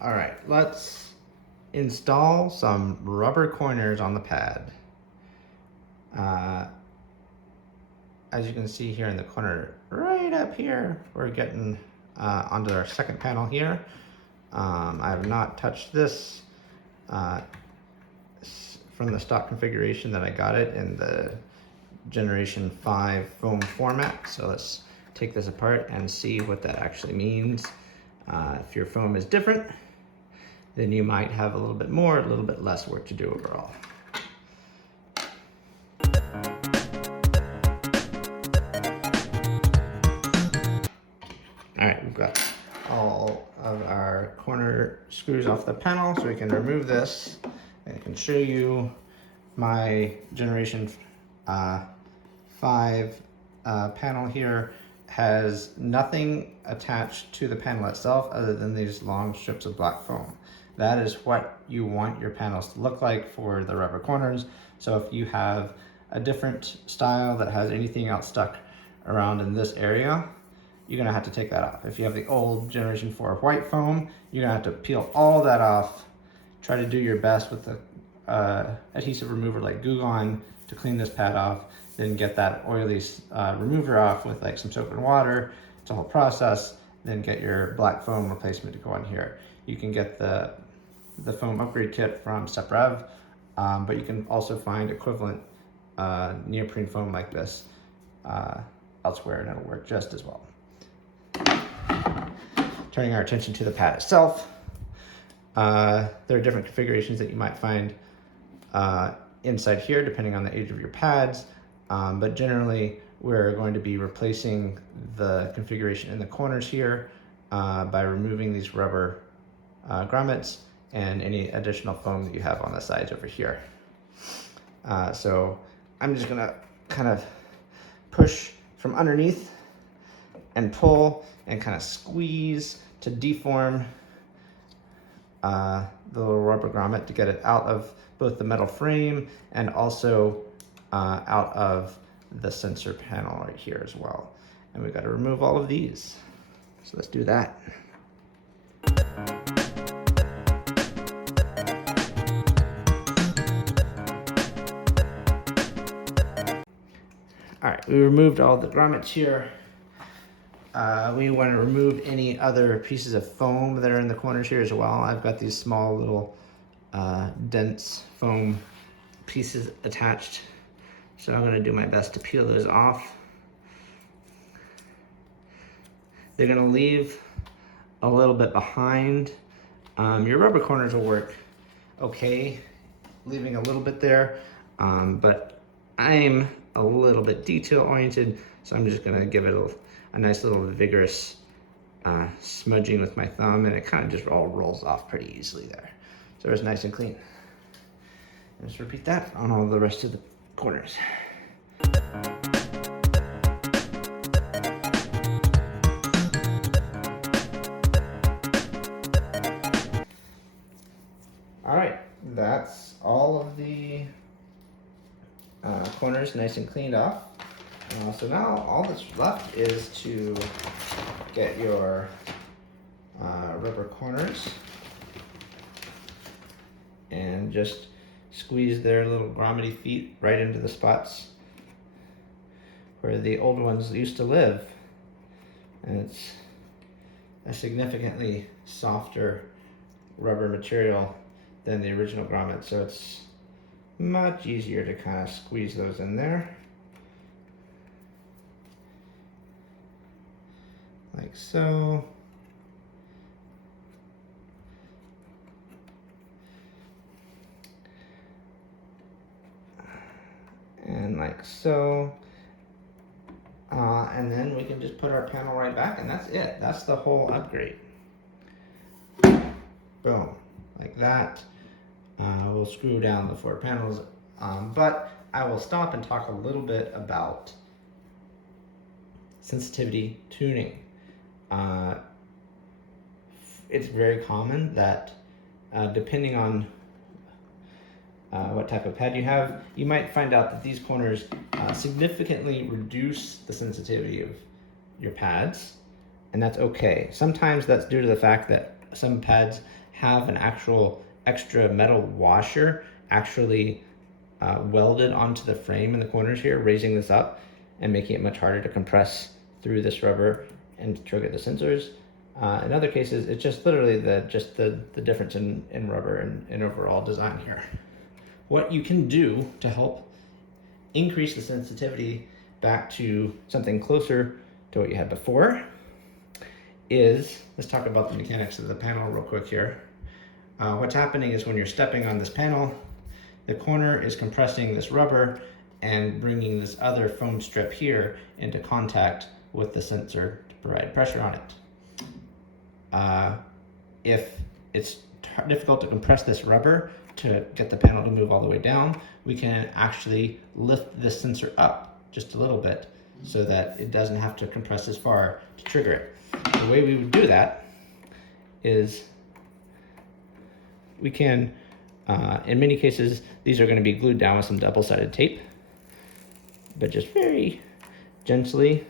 All right, let's install some rubber corners on the pad. As you can see here in the corner, right up here, we're getting onto our second panel here. I have not touched this from the stock configuration that I got it in the Generation 5 foam format. So let's take this apart and see what that actually means. If your foam is different, then you might have a little bit more, a little bit less work to do overall. All right, we've got all of our corner screws off the panel, so we can remove this. I can show you my Generation 5 panel here. Has nothing attached to the panel itself other than these long strips of black foam. That is what you want your panels to look like for the rubber corners. So if you have a different style that has anything else stuck around in this area, you're gonna have to take that off. If you have the old Generation 4 white foam, you're gonna have to peel all that off. Try to do your best with the adhesive remover like Glue Gun to clean this pad off, then get that oily remover off with like some soap and water. It's a whole process. Then get your black foam replacement to go on here. You can get the foam upgrade kit from StepRev, but you can also find equivalent neoprene foam like this elsewhere, and it'll work just as well. Turning our attention to the pad itself, there are different configurations that you might find inside here depending on the age of your pads, but generally we're going to be replacing the configuration in the corners here by removing these rubber grommets and any additional foam that you have on the sides over here. So I'm just gonna kind of push from underneath and pull and kind of squeeze to deform the little rubber grommet to get it out of both the metal frame and also out of the sensor panel right here as well. And we've got to remove all of these. So let's do that. All right, we removed all the grommets here. We want to remove any other pieces of foam that are in the corners here as well. I've got these small little dense foam pieces attached, so I'm going to do my best to peel those off. They're going to leave a little bit behind. Your rubber corners will work okay, leaving a little bit there, but I'm a little bit detail oriented, so I'm just going to give it a nice little vigorous smudging with my thumb, and it kind of just all rolls off pretty easily there. So it's nice and clean. Let's repeat that on all the rest of the corners. All right, that's all of the corners nice and cleaned off. So now all that's left is to get your rubber corners and just squeeze their little grommety feet right into the spots where the old ones used to live. And it's a significantly softer rubber material than the original grommet, so it's much easier to kind of squeeze those in there. Like so. And like so. And then we can just put our panel right back, and that's it. That's the whole upgrade. Boom, like that. We'll screw down the 4 panels, but I will stop and talk a little bit about sensitivity tuning. It's very common that depending on what type of pad you have, you might find out that these corners significantly reduce the sensitivity of your pads, and that's okay. Sometimes that's due to the fact that some pads have an actual extra metal washer actually welded onto the frame in the corners here, raising this up and making it much harder to compress through this rubber and trigger the sensors. In other cases, it's just literally the difference in rubber and overall design here. What you can do to help increase the sensitivity back to something closer to what you had before is, let's talk about the mechanics of the panel real quick here. What's happening is when you're stepping on this panel, the corner is compressing this rubber and bringing this other foam strip here into contact with the sensor to provide pressure on it. If it's difficult to compress this rubber to get the panel to move all the way down, we can actually lift this sensor up just a little bit so that it doesn't have to compress as far to trigger it. The way we would do that is we can, in many cases, these are going to be glued down with some double-sided tape, but just very gently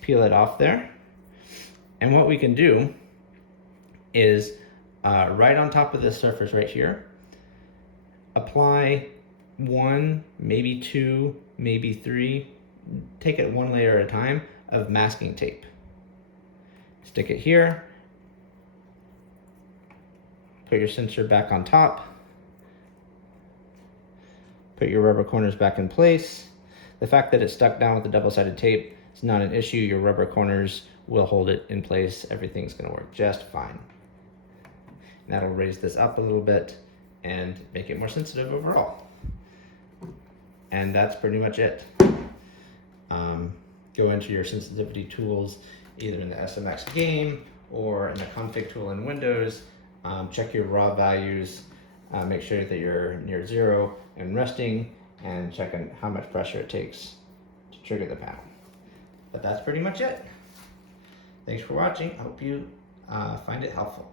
peel it off there. And what we can do is right on top of this surface right here, apply 1, maybe 2, maybe 3, take it 1 layer at a time of masking tape. Stick it here, put your sensor back on top, put your rubber corners back in place. The fact that it's stuck down with the double-sided tape is not an issue. Your rubber corners will hold it in place. Everything's going to work just fine. And that'll raise this up a little bit and make it more sensitive overall. And that's pretty much it. Go into your sensitivity tools, either in the SMX game or in the config tool in Windows. Check your raw values, make sure that you're near 0 and resting, and check on how much pressure it takes to trigger the panel. But that's pretty much it. Thanks for watching. I hope you find it helpful.